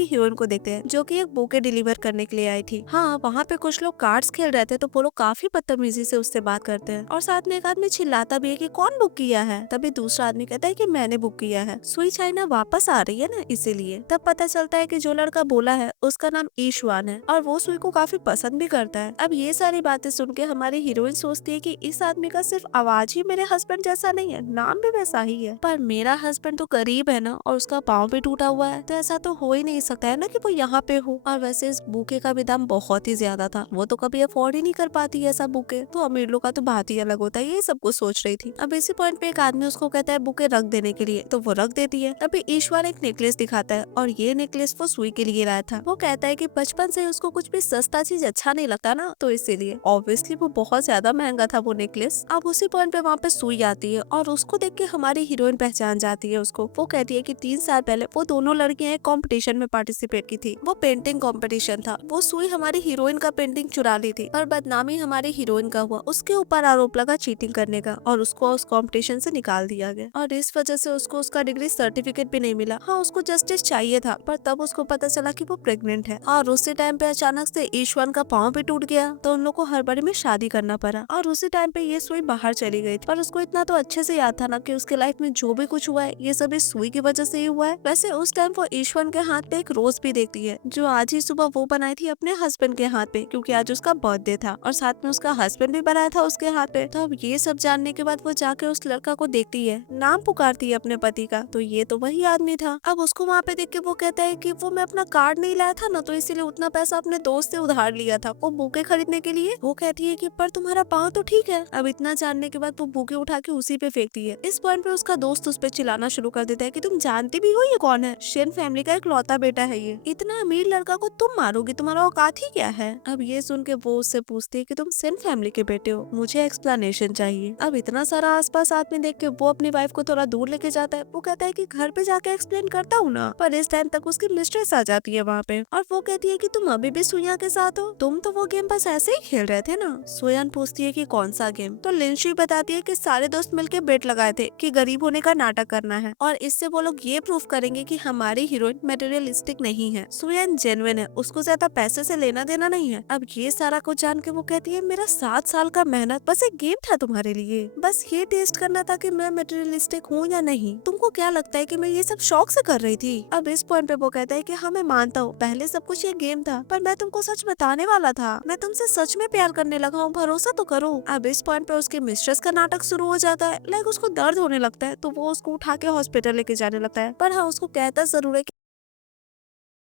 Heroine को देखते हैं जो कि एक बुके डिलीवर करने के लिए आई थी। हाँ, वहाँ पे कुछ लोग कार्ड्स खेल रहे थे तो वो लोग काफी बदतमीजी से उससे बात करते हैं और साथ में एक आदमी चिल्लाता भी है कि कौन बुक किया है। तभी दूसरा आदमी कहता है कि मैंने बुक किया है। सुई चाइना वापस आ रही है ना, इसीलिए। तब पता चलता है कि जो लड़का बोला है उसका नाम ईशवान है और वो सुई को काफी पसंद भी करता है। अब ये सारी बातें सुन के हमारी हीरोइन सोचती है कि इस आदमी का सिर्फ आवाज ही मेरे हस्बैंड जैसा नहीं है, नाम भी वैसा ही है। पर मेरा हस्बैंड तो गरीब है ना और उसका पाँव भी टूटा हुआ है, तो ऐसा तो हो ही नहीं सकता है ना कि वो यहाँ पे हो। और वैसे इस बुके का भी दाम बहुत ही ज्यादा था, वो तो कभी अफोर्ड ही नहीं कर पाती ऐसा बुके। तो अमीर लोग का तो बात ही अलग होता है, ये सब कुछ सोच रही थी। अब इसी पॉइंट पे एक आदमी उसको कहता है बुके रख देने के लिए, तो वो रख देती है। तभी ईश्वर एक नेकलेस दिखाता है और ये नेकलेस वो सुई के लिए लाया था। वो कहता है कि बचपन से उसको कुछ भी सस्ता चीज अच्छा नहीं लगता ना, तो इसीलिए। ऑब्वियसली वो बहुत ज्यादा महंगा था वो नेकलेस। अब उसी पॉइंट पे वहाँ पे सुई आती है और उसको देख के हमारी हीरोइन पहचान जाती है उसको। वो कहती है कि 3 साल पहले वो दोनों लड़कियां एक कंपटीशन में पार्टिसिपेट की थी। वो पेंटिंग कंपटीशन था। वो सुई हमारी हीरोइन का पेंटिंग चुरा ली थी और बदनामी हमारी हीरोइन का हुआ। उसके ऊपर आरोप लगा चीटिंग करने का और उसको उस कंपटीशन से निकाल दिया गया और इस वजह से उसको उसका डिग्री सर्टिफिकेट भी नहीं मिला। हाँ, उसको जस्टिस चाहिए था, पर तब उसको पता चला कि वो प्रेग्नेंट है और उसी टाइम पे अचानक से ईश्वन का पाँव भी टूट गया, तो उन लोग को हड़बड़ी में शादी करना पड़ा और उसी टाइम पे ये सुई बाहर चली गई थी। पर उसको इतना तो अच्छे से याद था ना कि उसके लाइफ में जो भी कुछ हुआ है ये सब इस सुई की वजह से ही हुआ है। वैसे उस टाइम वो ईश्वन के हाथ पे एक रोज भी देखती है जो आज ही सुबह वो बनाई थी अपने हस्बैंड के हाथ पे, क्योंकि आज उसका बर्थडे था और साथ में उसका हस्बैंड भी बनाया था उसके हाथ पे। तो अब ये सब जानने के बाद वो जाके उस लड़का को देखती है, नाम पुकारती है अपने पति का, तो ये तो वही आदमी था। अब उसको वहाँ पे देख के वो कहता है कि वो मैं अपना कार्ड नहीं लाया था ना, तो इसीलिए उतना पैसा अपने दोस्त से उधार लिया था वो बुके खरीदने के लिए। वो कहती है कि पर तुम्हारा पाँव तो ठीक है। अब इतना जानने के बाद वो बुके उठा के उसी पे फेंकती है। इस पॉइंट पे उसका दोस्त उस पे चिल्लाना शुरू कर देता है कि तुम जानती भी हो ये कौन है, शेन फैमिली का इकलौता बेटा है ये, इतना अमीर लड़का को तुम मारोगी, तुम्हारा औकात ही क्या है। अब ये सुन के वो उससे पूछती है कि तुम सेन फैमिली के बेटे हो, मुझे एक्सप्लेनेशन चाहिए। अब इतना सारा आसपास आदमी देख के वो अपनी वाइफ को थोड़ा दूर लेके जाता है। वो कहता है कि घर पे जाके एक्सप्लेन करता हूँ ना, पर इस टाइम तक उसकी मिस्ट्रेस आ जाती है वहाँ पे और वो कहती है कि तुम अभी भी सुया के साथ हो, तुम तो वो गेम बस ऐसे ही खेल रहे थे ना। सुयान पूछती है कि कौन सा गेम, तो लिंशी बताती है कि सारे दोस्त मिलके बेट लगाए थे कि गरीब होने का नाटक करना है और इससे वो लोग ये प्रूफ करेंगे कि हमारी हीरोइन मटेरियलिस्टिक नहीं है, सुयान जेन्युइन है, उसको ज्यादा पैसे से लेना देना नहीं है। अब ये सारा कुछ जान के वो कहती है मेरा 7 साल का मेहनत बस एक गेम था तुम्हारे लिए, बस ये टेस्ट करना था कि मैं मटेरियलिस्टिक हूँ या नहीं, तुमको क्या लगता है कि मैं ये सब शौक से कर रही थी। अब इस पॉइंट पे वो कहता है कि हाँ मैं मानता हूँ पहले सब कुछ ये गेम था, पर मैं तुमको सच बताने वाला था, मैं तुमसे सच में प्यार करने लगा हूँ, भरोसा तो करो। अब इस पॉइंट पे उसके मिस्ट्रेस का नाटक शुरू हो जाता है। लाइक उसको दर्द होने लगता है तो वो उसको उठा के हॉस्पिटल लेके जाने लगता है, पर हाँ उसको कहता जरूर है